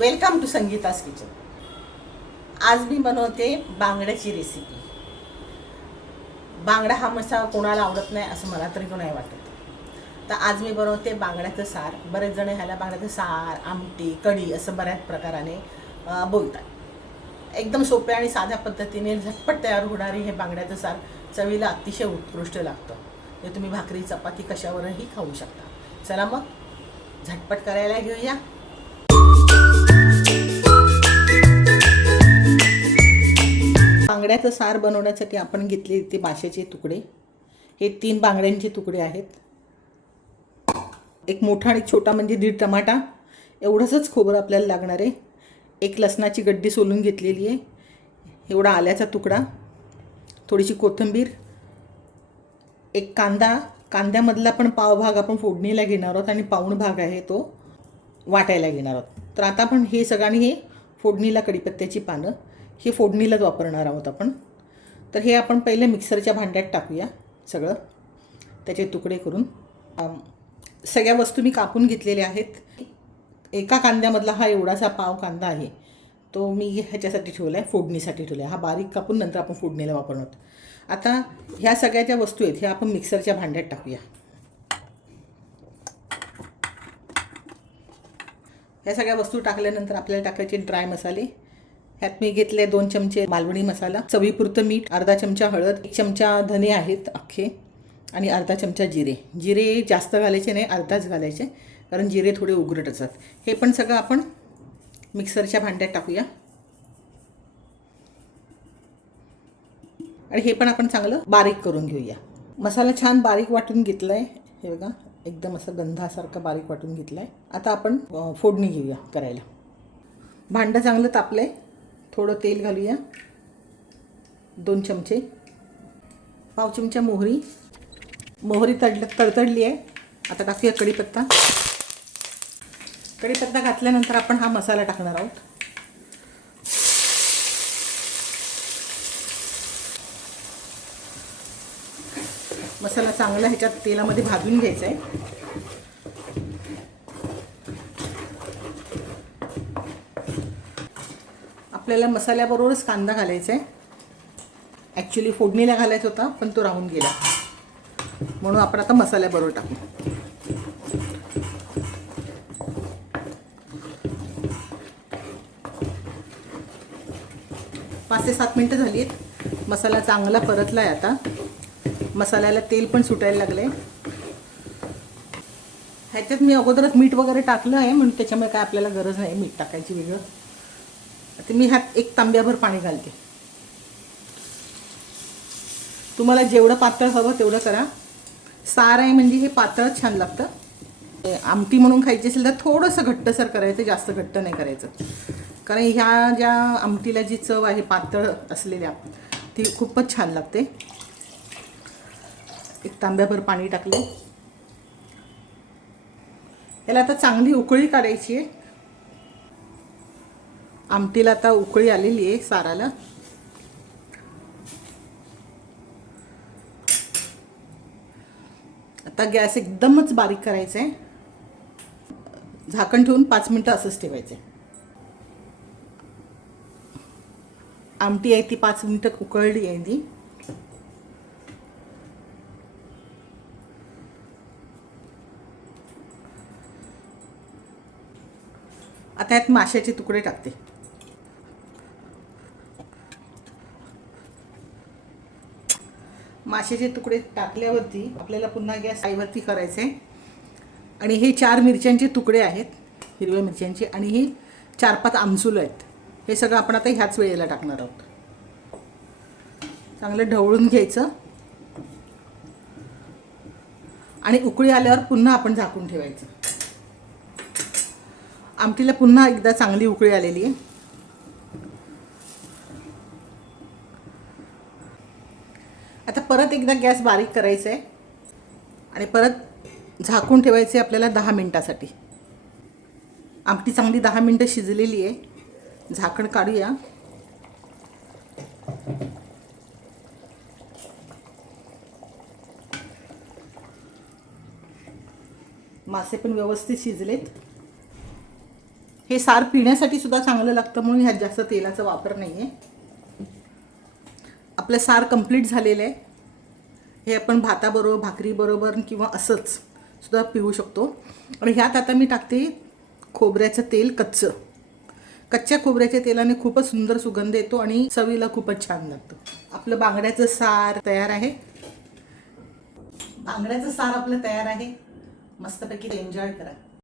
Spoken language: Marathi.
Welcome to संगीता's kitchen. आज मी बनवते बांगड्याची रेसिपी। बांगडा हा मासा कोणाला आवडत नाही असं मला तरी नाही वाटत। तर आज मी बनवते बांगड्याचं सार। बरेच जण ह्याला बांगड्याचं सार, आमटी, कढी असं बऱ्याच प्रकाराने बोलतात। एकदम सोप्या आणि साध्या पद्धतीने झटपट तयार होणारी हे बांगड्याचं सार चवीला अतिशय उत्कृष्ट लागतं। हे तुम्ही भाकरी, चपाती कशावरही खाऊ शकता। चला मग झटपट करायला घेऊया। बांगड्याचं सार बनवण्यासाठी आपण घेतले ते माशाचे तुकडे। हे 3 बांगड्यांचे तुकडे आहेत। एक मोठा आणि छोटा म्हणजे 1.5 टमाटा एवढंच खोबरं आपल्याला लागणार आहे। एक लसणाची गड्डी सोलून घेतलेली आहे। एवढा आल्याचा तुकडा, थोडीशी कोथिंबीर, एक कांदा। कांद्यामधला पण पावभाग आपण फोडणीला घेणार आहोत आणि पाऊण भाग आहे तो वाटायला घेणार आहोत। तर आता आपण हे सगळ्यांनी हे फोडणीला कढीपत्त्याची पानं हे फोडणीलाच वापरणार आहोत आपण। तर हे आपण पहिले मिक्सरच्या भांड्यात टाकूया सगळं, त्याचे तुकडे करून। सगळ्या वस्तू मी कापून घेतलेल्या आहेत। एका कांद्यामधला हा एवढासा पाव कांदा आहे, तो मी ह्याच्यासाठी ठेवला आहे, फोडणीसाठी ठेवला आहे। हा बारीक कापून नंतर आपण फोडणीला वापरणार आहोत। आता ह्या सगळ्या ज्या वस्तू आहेत ह्या आपण मिक्सरच्या भांड्यात टाकूया। ह्या सगळ्या वस्तू टाकल्यानंतर आपल्याला टाकायचे ड्राय मसाले। ह्यात मी घेतले 2 चमचे मालवणी मसाला, चवीपुरतं मीठ, अर्धा चमचा हळद, 1 चमचा धने आहेत अख्खे आणि अर्धा चमचा जिरे। जिरे जास्त घालायचे नाही, अर्धाच घालायचे, कारण जिरे थोडे उघरट असतात। हे पण सगळं आपण मिक्सरच्या भांड्यात टाकूया आणि हे पण आपण चांगलं बारीक करून घेऊया। मसाला छान बारीक वाटून घेतला आहे, हे बघा एकदम असं गंधासारखं बारीक वाटून घेतलं आहे। आता आपण फोडणी घेऊया करायला। भांडं चांगलं तापलं आहे, थोडं तेल घालूया, 2 चमचे, पाव चमचा मोहरी। मोहरी तडतडली आहे। आता टाकूया कढीपत्ता। कढीपत्ता घातल्यानंतर आपण हा मसाला टाकणार आहोत। मसाला चांगला ह्याच्यात तेलामध्ये भाजून घ्यायचा आहे। आपल्याला मसाल्याबरोबरच कांदा घालायचा आहे। ॲक्च्युली फोडणीला घालायचा होता पण तो राहून गेला, म्हणून आपण आता मसाल्याबरोबर टाकू। 5 ते 7 मिनटं झाली आहेत। मसाला चांगला परतला आहे। आता मसाल्याला तेल पण सुटायला लागलं आहे। ह्याच्यात मी अगोदरच मीठ वगैरे टाकलं आहे, म्हणून त्याच्यामुळे काय आपल्याला गरज नाही मीठ टाकायची वेगळं। आता मी ह्यात 1 तांब्याभर पाणी घालते। तुम्हाला जेवढं पातळ हवं तेवढं करा। सार आहे म्हणजे हे पातळच छान लागतं। आमटी म्हणून खायची असेल तर थोडंसं घट्टसर करायचं, जास्त घट्ट नाही करायचं, कारण ह्या ज्या आमटीला जी चव आहे पातळ असलेल्या ती खूपच छान लागते। 1 तांब्याभर पाणी टाकले। याला आता चांगली उकळी काढायची आहे। आमटीला आता उकळी आलेली आहे साराला। आता गॅस एकदमच बारीक करायचा आहे। झाकण ठेवून 5 मिनटं असंच ठेवायचं आहे। आमटी आहे ती 5 मिनटं उकळली आहे ती। आता यात माशाचे तुकडे टाकते। माशाचे तुकडे टाकल्यावरती आपल्याला पुन्हा गॅस हायवरती करायचे आहे। आणि हे 4 मिरच्यांचे तुकडे आहेत, हिरव्या मिरच्यांचे, आणि हे 4-5 आमसूल आहेत। हे सगळं आपण आता ह्याच वेळेला टाकणार आहोत। चांगलं ढवळून घ्यायचं आणि उकळी आल्यावर पुन्हा आपण झाकून ठेवायचं। आमटीला पुन्हा एकदा चांगली उकळी आलेली आहे। आता परत एकदा गॅस बारीक करायचा आहे आणि परत झाकून ठेवायचे आपल्याला 10 मिनिटासाठी। आमटी चांगली 10 मिनिटं शिजलेली आहे। झाकण काढूया। मासे पण व्यवस्थित शिजलेत। हे सार पिण्यासाठी सुद्धा चांगलं लागतं म्हणून ह्यात जास्त तेलाचा वापर नाही आहे. आपलं सार कंप्लीट झालेलं आहे. हे आपण भाताबरोबर भाकरीबरोबर किंवा असंच सुद्धा पिऊ शकतो. आणि ह्यात आता मी टाकते खोबऱ्याचं तेल कच्चं. कच्च्या खोबऱ्याच्या तेलाने खूपच सुंदर सुगंध येतो आणि चवीला खूपच छान लागतं. आपलं बांगड्याचं सार तयार आहे. बांगड्याचं सार आपलं तयार आहे. मस्तपैकी एन्जॉय करा.